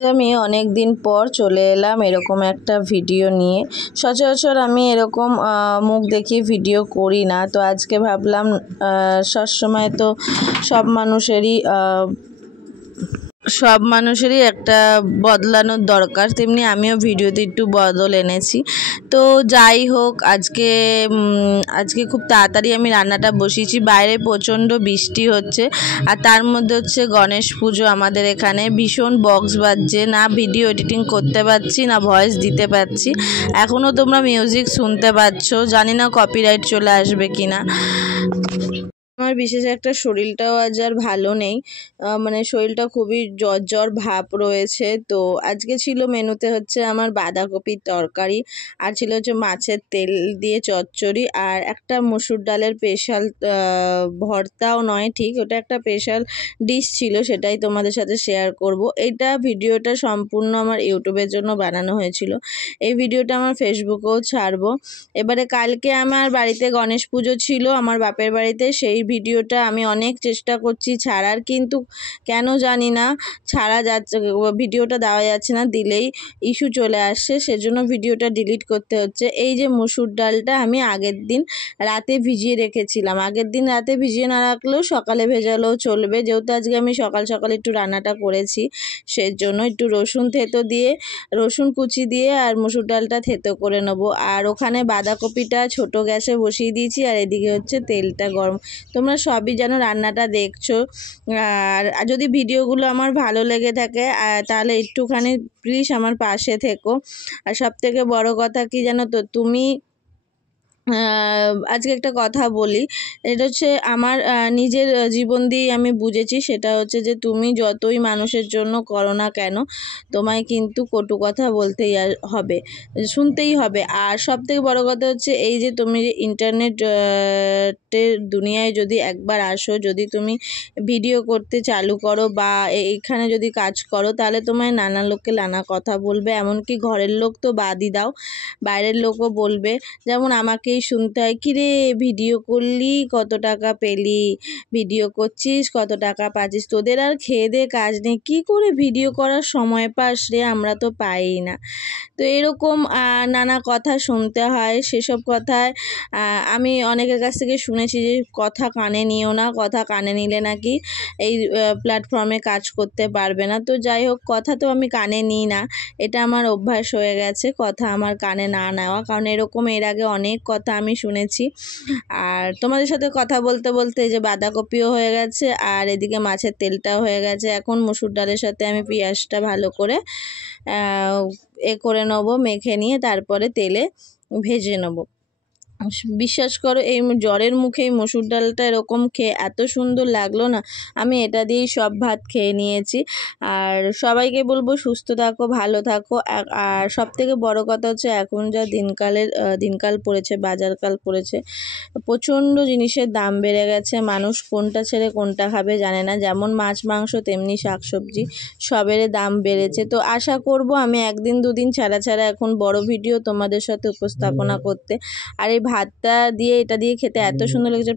আমি অনেক দিন পর চলে এলাম এরকম একটা ভিডিও নিয়ে। সচরাচর আমি এরকম মুখ দেখিয়ে ভিডিও করি না, তো আজকে ভাবলাম সবসময় তো সব মানুষেরই একটা বদলানোর দরকার, তেমনি আমিও ভিডিওতে একটু বদল এনেছি। তো যাই হোক, আজকে খুব তাড়াতাড়ি আমি রান্নাটা বসিয়েছি। বাইরে প্রচণ্ড বৃষ্টি হচ্ছে, আর তার মধ্যে হচ্ছে গণেশ পুজো। আমাদের এখানে ভীষণ বক্স বাজছে, না ভিডিও এডিটিং করতে পারছি না ভয়েস দিতে পারছি। এখনও তোমরা মিউজিক শুনতে পাচ্ছ, জানি না কপিরাইট চলে আসবে কিনা। আমার বিশেষ একটা শরীরটাও আজ আর ভালো নেই, মানে শরীরটা খুবই জ্বর জ্বর ভাব রয়েছে। তো আজকে ছিল মেনুতে হচ্ছে আমার বাঁধাকপির তরকারি, আর ছিল হচ্ছে মাছের তেল দিয়ে চচ্চড়ি, আর একটা মসুর ডালের স্পেশাল ভর্তাও নয় ঠিক, ওটা একটা স্পেশাল ডিশ ছিল, সেটাই তোমাদের সাথে শেয়ার করব। ভিডিওটা সম্পূর্ণ আমার ইউটিউবের জন্য বানানো হয়েছিল। এই ভিডিওটা আমার ফেসবুকেও ছাড়বো। এবারে কালকে আমার বাড়িতে গণেশ পুজো ছিল আমার বাপের বাড়িতে, সেই ভিডিওটা আমি অনেক চেষ্টা করছি ছাড়ার, কিন্তু কেন জানি না ভিডিওটা দেওয়া যাচ্ছে না, দিলেই ইস্যু চলে আসছে, সেজন্য ভিডিওটা ডিলিট করতে হচ্ছে। এই যে মসুর ডালটা আমি আগের দিন রাতে ভিজিয়ে রেখেছিলাম, আগের দিন রাতে ভিজিয়ে না রাখলেও সকালে ভেজালেও চলবে, যেহেতু আজকে আমি সকাল সকাল একটু রান্নাটা করেছি, সেজন্য একটু রসুন কুচি দিয়ে আর মসুর ডালটা থেতো করে নেবো। আর ওখানে বাঁধাকপিটা ছোট গ্যাসে বসিয়ে দিয়েছি, আর এদিকে হচ্ছে তেলটা গরম। তোমরা সবই যেন রান্নাটা দেখছো, আর যদি ভিডিওগুলো আমার ভালো লেগে থাকে তাহলে একটুখানি প্লিজ আমার পাশে থেকো। আর সবথেকে বড় কথা কি জানো তো, আজকে একটা কথা বলি, এটা হচ্ছে আমার নিজের জীবন দিয়েই আমি বুঝেছি। সেটা হচ্ছে যে তুমি যতই মানুষের জন্য করো না কেন, তোমায় কিন্তু কটু কথা বলতেই হবে, শুনতেই হবে। আর সবথেকে বড় কথা হচ্ছে এই যে তুমি ইন্টারনেটের দুনিয়ায় যদি একবার আসো, যদি তুমি ভিডিও করতে চালু করো বা এইখানে যদি কাজ করো, তাহলে তোমায় নানা লোককে নানা কথা বলবে, এমনকি ঘরের লোক তো বাদই দাও, বাইরের লোকও বলবে। যেমন আমাকেই শুনতে হয়, কিরে ভিডিও করলি কত টাকা পেলি, ভিডিও করছিস কত টাকা পাচ্ছিস, তোদের আর খেয়ে দে কাজ নেই, কী করে ভিডিও করার সময় পাস রে, আমরা তো পাই না। তো এরকম নানা কথা শুনতে হয়। সেসব কথায় আমি অনেকের কাছ থেকে শুনেছি যে কথা কানে নিও না, কথা কানে নিলে নাকি এই প্ল্যাটফর্মে কাজ করতে পারবে না। তো যাই হোক, কথা তো আমি কানে নিই না, এটা আমার অভ্যাস হয়ে গেছে কথা আমার কানে না নেওয়া, কারণ এরকম এর আগে অনেক কথা আমি শুনেছি। আর তোমাদের সাথে কথা বলতে বলতে যে বাঁধাকপিও হয়ে গেছে, আর এদিকে মাছের তেলটাও হয়ে গেছে। এখন মসুর ডালের সাথে আমি পেঁয়াজটা ভালো করে করে নেবো, মেখে নিয়ে তারপরে তেলে ভেজে নেবো। বিশ্বাস করো, এই জ্বরের মুখে এই মসুর ডালটা এরকম খেয়ে এত সুন্দর লাগলো না, আমি এটা দিয়েই সব ভাত খেয়ে নিয়েছি। আর সবাইকে বলবো সুস্থ থাকো, ভালো থাকো। আর সবথেকে বড় কথা হচ্ছে এখন যা দিনকাল পড়েছে, বাজারকাল পড়েছে, প্রচণ্ড জিনিসের দাম বেড়ে গেছে, মানুষ কোনটা ছেড়ে কোনটা খাবে জানে না। যেমন মাছ মাংস তেমনি শাকসবজি সবের দাম বেড়েছে। তো আশা করব আমি একদিন দুদিন ছাড়া এখন বড় ভিডিও তোমাদের সাথে উপস্থাপনা করতে। আর এই ভাতটা দিয়ে এটা দিয়ে খেতে এত সুন্দর লেগেছে।